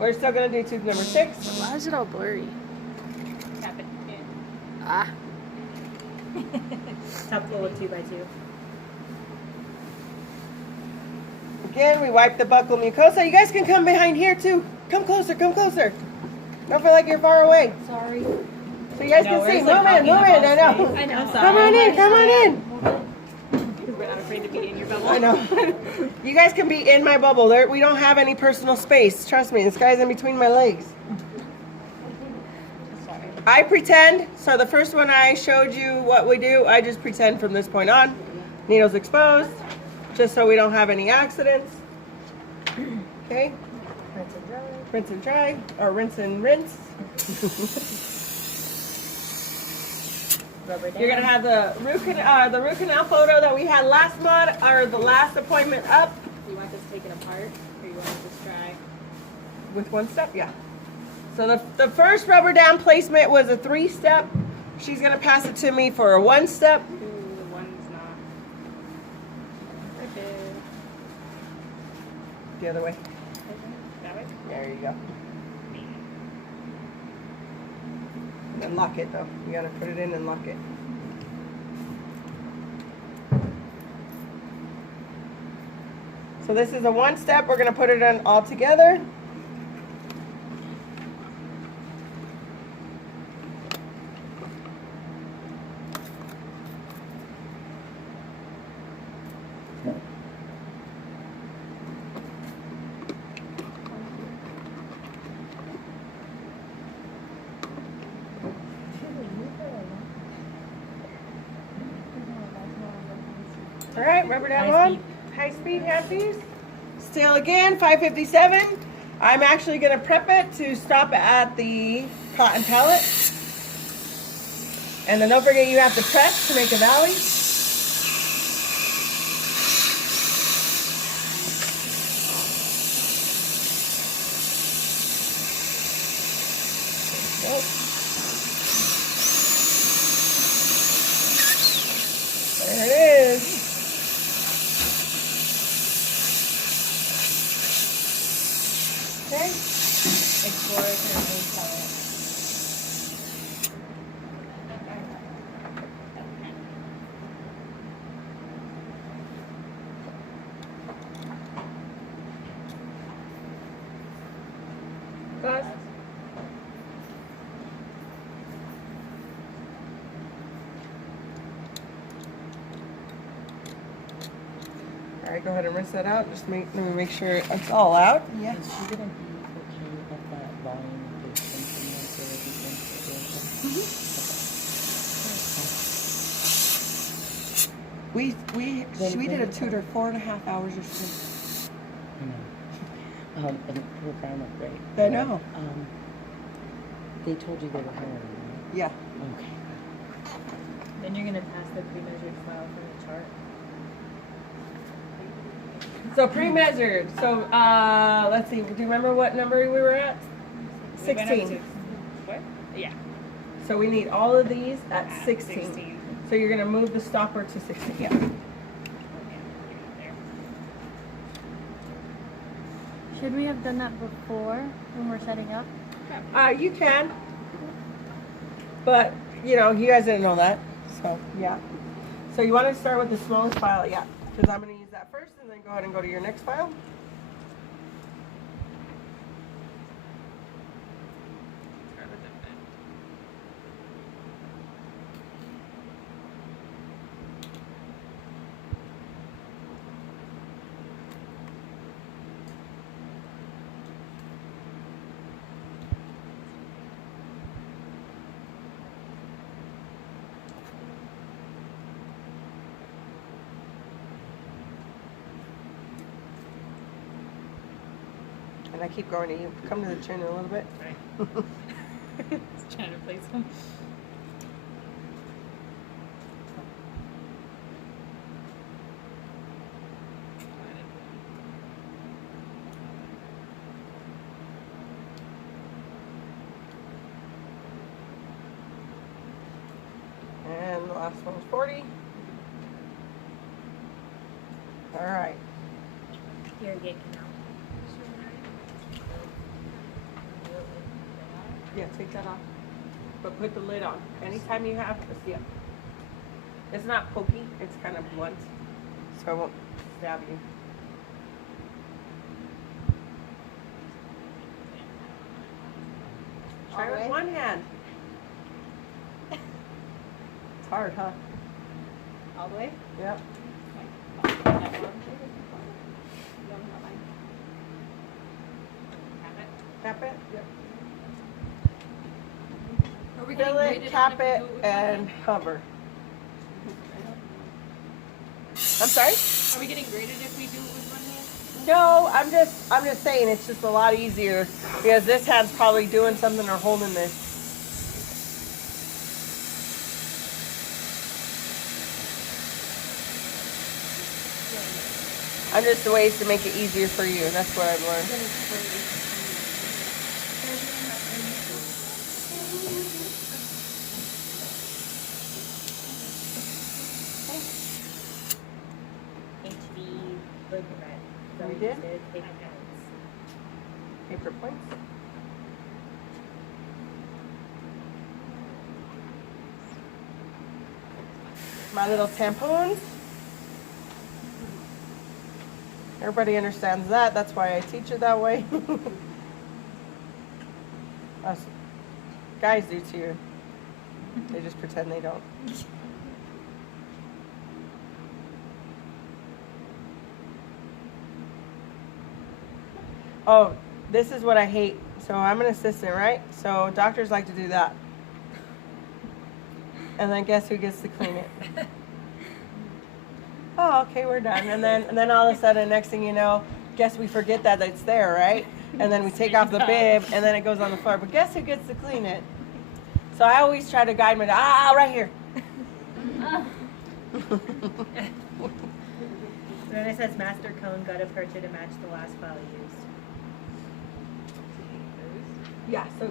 We're still gonna do tooth number 6. Why is it all blurry? Tap it in. Ah. Top full of 2x2. Again, we wipe the buccal mucosa. You guys can come behind here too. Come closer, come closer. Don't feel like you're far away. Sorry. So you guys can see. Move in, I know. I know. Come on in, come on in. Because we're not afraid to be in your bubble. I know. You guys can be in my bubble. We don't have any personal space. Trust me, this guy's in between my legs. Sorry. I pretend. So the first one I showed you what we do, I just pretend from this point on. Needles exposed, just so we don't have any accidents. Okay. Rinse and dry, or rinse and rinse. You're gonna have the root canal photo that we had last month, or the last appointment up. Do you want this taken apart, or you want to just try? With 1 step, yeah. So the first rubber dam placement was a 3-step. She's gonna pass it to me for a 1-step. Ooh, the one's not. Perfect. The other way. That way? There you go. And then lock it though. You gotta put it in and lock it. So this is a 1-step. We're gonna put it in all together. All right, rubber dam on. High speed halfies. Still again, 557. I'm actually going to prep it to stop at the cotton pallet. And then don't forget you have to press to make a valley. There it is. Okay. Explore currently color. Guys. All right, go ahead and rinse that out. Just let me make sure it's all out. Yeah. Is she gonna be okay at that volume distance and We did a tutor 4.5 hours or so. and her grandma, great. I know. They told you they were hiring, right? Yeah. Okay. Then you're going to pass the pre-measured file for the chart. So pre-measured. So let's see. Do you remember what number we were at? 16. What? Yeah. So we need all of these at 16. So you're going to move the stopper to 16. Yeah. Should we have done that before when we're setting up? You can. But, you know, you guys didn't know that. So, yeah. So you want to start with the smallest file? Yeah. Because I'm going to use that first and then go ahead and go to your next file. And I keep going to you. Come to the chin a little bit. Just trying to place them. And the last one was 40. All right. Irrigate canal. Yeah, take that off. But put the lid on. Anytime you have, yeah. It's not pokey, it's kind of blunt. So I won't stab you. Try All with right. one hand. It's hard, huh? All the way? Yep. Cap it? Yep. Are we Fill getting it, graded cap on if we it, do with one and hand? hover. I'm sorry? Are we getting graded if we do it with one hand? No, I'm just saying it's just a lot easier because this hand's probably doing something or holding this. I'm just the ways to make it easier for you. That's what I've learned. HB look red. So We we did? did take points. Paper points. My little tampons. Everybody understands that. That's why I teach it that way. Us guys do too. They just pretend they don't. Oh, this is what I hate. So I'm an assistant, right? So doctors like to do that. And then guess who gets to clean it? Oh, okay, we're done. And then all of a sudden, next thing you know, guess we forget that it's there, right? And then we take off the bib, and then it goes on the floor. But guess who gets to clean it? So I always try to guide my right here. Then it says master cone, gutta percha to match the last file used. Yeah. So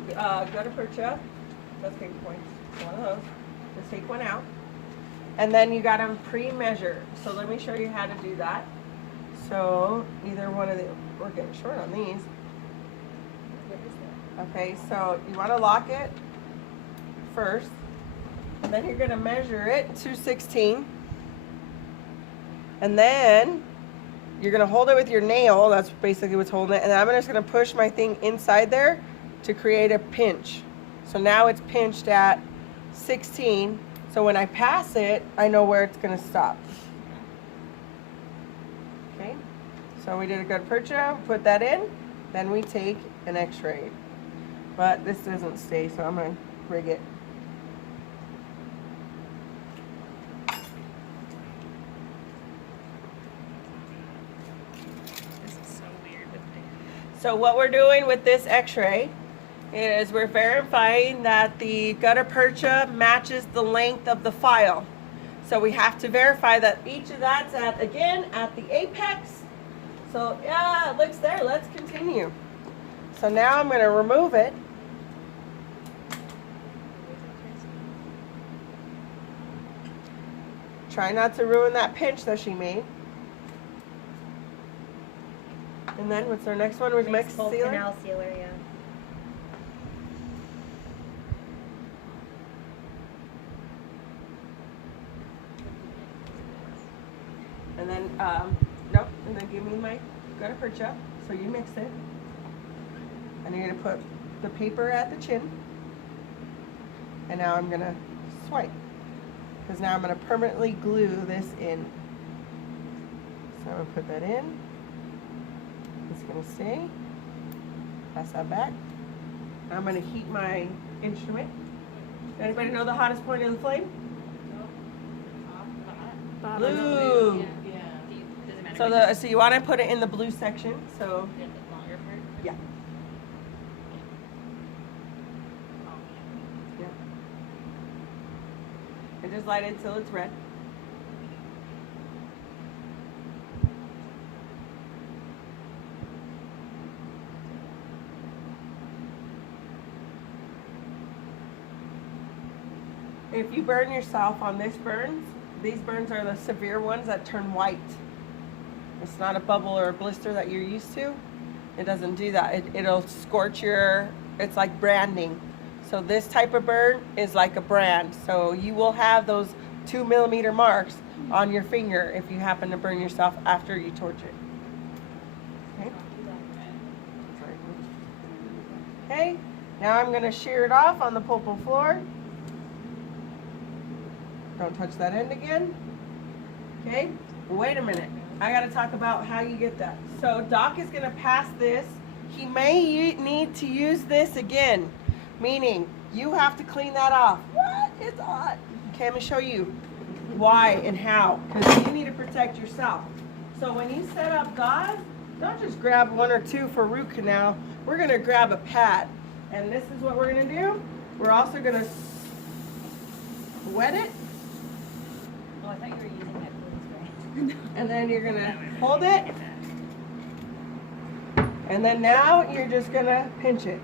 gutta percha. That's paper points. One of those. Just take one out. And then you got them pre-measured. So let me show you how to do that. So either one of the, we're getting short on these. Okay, so you want to lock it first. And then you're going to measure it to 16. And then you're going to hold it with your nail. That's basically what's holding it. And I'm just going to push my thing inside there to create a pinch. So now it's pinched at 16. So when I pass it, I know where it's going to stop. Okay, so we did a good percha, put that in, then we take an x-ray. But this doesn't stay, so I'm going to rig it. This is so weird with me. So what we're doing with this x-ray is we're verifying that the gutta percha matches the length of the file. So we have to verify that each of that's at the apex. So yeah, it looks there. Let's continue. So now I'm going to remove it. Try not to ruin that pinch that she made. And then what's our next one? Was mix Full sealer? canal sealer, yeah. And then, no, and then give me my gutta percha. So you mix it. And you're gonna put the paper at the chin. And now I'm gonna swipe. Because now I'm gonna permanently glue this in. So I'm gonna put that in. It's gonna stay. Pass that back. I'm gonna heat my instrument. Anybody know the hottest point of the flame? Blue. Do you- Does it matter? So you want to put it in the blue section. So The longer part? yeah. Yeah. And just light it till it's red. If you burn yourself on these burns are the severe ones that turn white. It's not a bubble or a blister that you're used to. It doesn't do that. It'll scorch it's like branding. So this type of burn is like a brand. So you will have those 2 millimeter marks on your finger if you happen to burn yourself after you torch it. Okay. Okay, now I'm going to shear it off on the pulpal floor. Don't touch that end again. Okay, wait a minute. I got to talk about how you get that. So Doc is going to pass this. He may need to use this again, meaning you have to clean that off. What? It's hot. Okay, I'm going to show you why and how, because you need to protect yourself. So when you set up gauze, don't just grab 1 or 2 for root canal. We're going to grab a pad, and this is what we're going to do. We're also going to wet it. Oh, I thought you were using that blue spray. And then you're gonna hold it. And then now you're just gonna pinch it.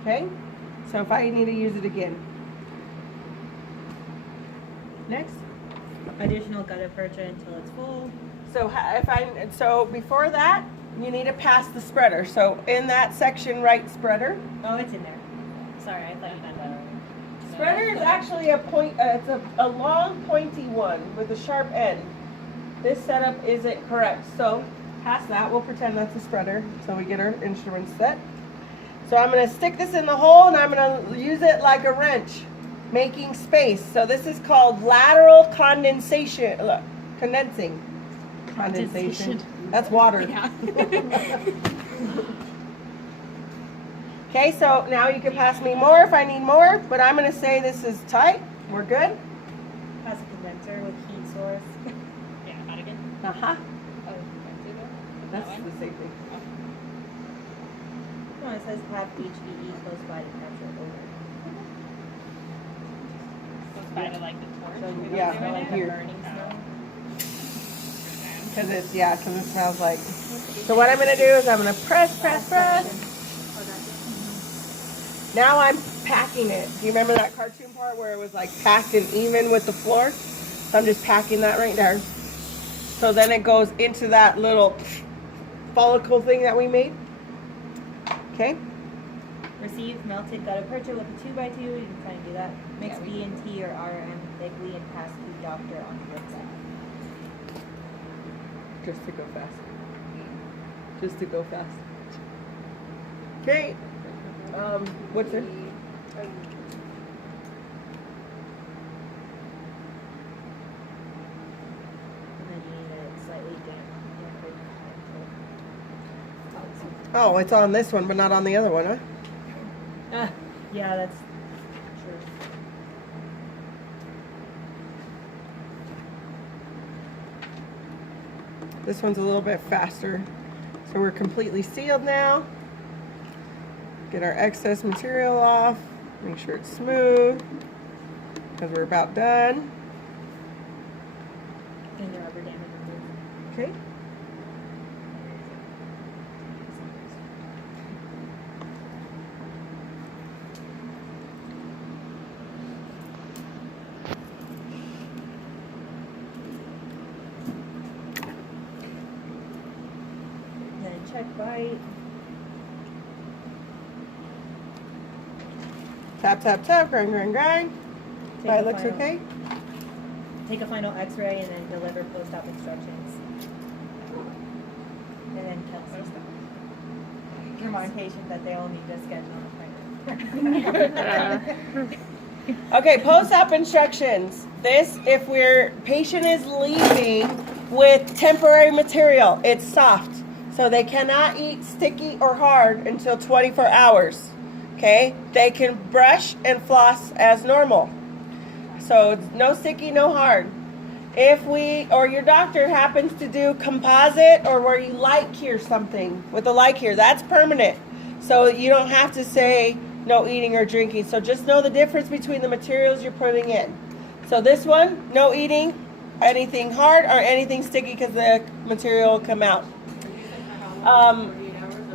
Okay? So if I need to use it again. Next. Additional gutta percha until it's full. So before that, you need to pass the spreader. So in that section, right spreader. Oh, it's in there. Sorry, I thought you meant that. Spreader is actually a point. It's a long, pointy one with a sharp end. This setup isn't correct. So past that, we'll pretend that's a spreader. So we get our instruments set. So I'm going to stick this in the hole, and I'm going to use it like a wrench, making space. So this is called lateral condensation. Look, condensing. Condensation. That's water. Yeah. Okay, so now you can pass me more if I need more, but I'm going to say this is tight. We're good? Pass a condenser with heat source. Yeah, not again. Uh-huh. Oh, That's the same thing. No, it says have HEE close by to capture odor. Goes by to like the torch. So you Yeah, don't smell like here. a burning smell. Because it smells like. So what I'm going to do is I'm going to press. Now I'm packing it. Do you remember that cartoon part where it was like packed and even with the floor? So I'm just packing that right there. So then it goes into that little follicle thing that we made. Okay. Receive melted gutta percha with a 2x2. You can kind of do that. Mix B and T or RM thickly and pass to doctor on the website. Just to go fast. Just to go fast. Okay. What's it? And then you need it slightly damp. Oh, it's on this one, but not on the other one, huh? Yeah, that's true. This one's a little bit faster. So we're completely sealed now. Get our excess material off. Make sure it's smooth, because we're about done. And the rubber damage removed. Okay. Then check bite. Tap, tap, tap, grind, grind, grind. Take That a looks final- okay. Take a final x-ray and then deliver post-op instructions. And then Kelsey. Remarcation that they all need to schedule an appointment. Okay, post-op instructions. This, if we're patient is leaving with temporary material, it's soft. So they cannot eat sticky or hard until 24 hours. Okay? They can brush and floss as normal. So it's no sticky, no hard. If we or your doctor happens to do composite or where you light cure something with a light cure, that's permanent. So you don't have to say no eating or drinking. So just know the difference between the materials you're putting in. So this one, no eating, anything hard or anything sticky because the material will come out.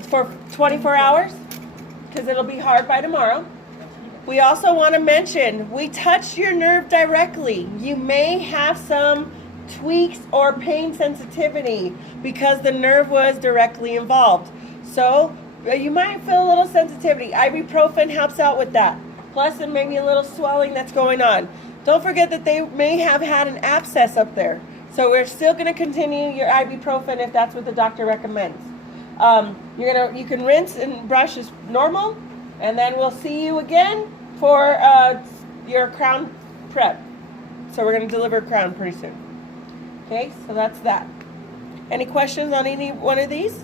For 24 hours, because it'll be hard by tomorrow. We also want to mention, we touched your nerve directly. You may have some tweaks or pain sensitivity because the nerve was directly involved. So You might feel a little sensitivity. Ibuprofen helps out with that. Plus, it may be a little swelling that's going on. Don't forget that they may have had an abscess up there. So we're still going to continue your ibuprofen if that's what the doctor recommends. You can rinse and brush as normal, and then we'll see you again for your crown prep. So we're going to deliver crown pretty soon. Okay, so that's that. Any questions on any one of these?